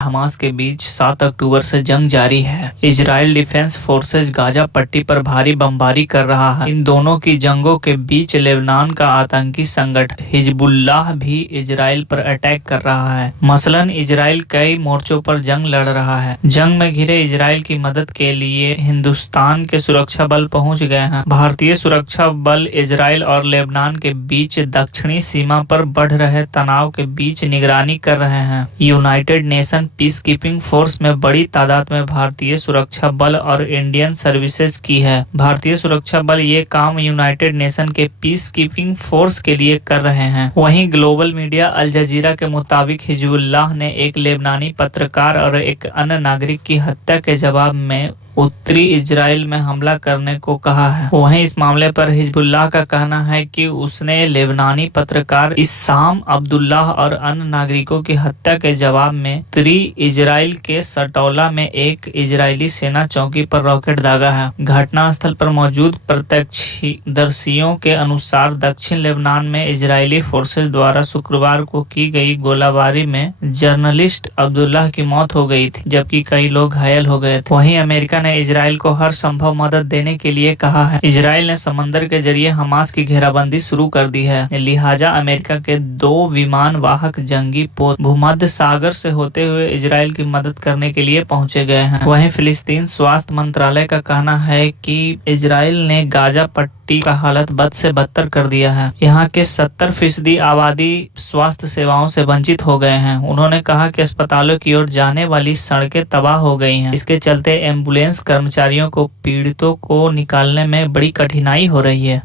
Hamas के बीच 7 अक्टूबर से जंग जारी है। इजराइल डिफेंस फोर्सेज गाजा पट्टी पर भारी बमबारी कर रहा है। इन दोनों की जंगों के बीच लेबनान का आतंकी संगठन हिजबुल्लाह भी इजराइल पर अटैक कर रहा है। मसलन इजराइल कई मोर्चों पर जंग लड़ रहा है। जंग में घिरे इजराइल की मदद के लिए हिंदुस्तान के सुरक्षा बल पहुंच गए हैं। भारतीय सुरक्षा बल इजराइल और लेबनान के बीच दक्षिणी सीमा पर बढ़ रहे तनाव के बीच निगरानी कर रहे हैं। United nation peace keeping force में बड़ी तादाद में भारतीय सुरक्षा बल और इंडियन सर्विसेज की है। भारतीय सुरक्षा बल ये काम यूनाइटेड नेशन के पीस कीपिंग फोर्स के लिए कर रहे हैं। वहीं ग्लोबल मीडिया अल जजीरा के मुताबिक हिजबुल्लाह ने एक लेबनानी पत्रकार और एक अन्य नागरिक की हत्या के जवाब में उत्तरी इजराइल में हमला करने को कहा है। वहीं इस मामले पर हिजबुल्लाह का कहना है कि उसने लेबनानी पत्रकार इस्साम अब्दुल्लाह और अन्य नागरिकों की हत्या के जवाब में उत्तरी इजराइल के सटौला में एक इजरायली सेना चौकी पर रॉकेट दागा है। घटनास्थल पर मौजूद प्रत्यक्षदर्शियों के अनुसार दक्षिण लेबनान में इजरायली फोर्सेज द्वारा शुक्रवार को की गई गोलाबारी में जर्नलिस्ट अब्दुल्लाह की मौत हो गई थी, जबकि कई लोग घायल हो गए थे। वहीं अमेरिका ने इजराइल को हर संभव मदद देने के लिए कहा है। इजराइल ने समंदर के जरिए हमास की घेराबंदी शुरू कर दी है, लिहाजा अमेरिका के 2 विमान वाहक जंगी पोत भूमध्य सागर से होते हुए इजराइल की मदद करने के लिए पहुंचे गए हैं। वहीं फिलिस्तीन स्वास्थ्य मंत्रालय का कहना है कि इजराइल ने गाजा पट्टी का हालत बद से बदतर कर दिया है। यहाँ के 70% आबादी स्वास्थ्य सेवाओं से वंचित हो गए हैं। उन्होंने कहा कि अस्पतालों की ओर जाने वाली सड़कें तबाह हो गई हैं। इसके चलते एम्बुलेंस कर्मचारियों को पीड़ितों को निकालने में बड़ी कठिनाई हो रही है।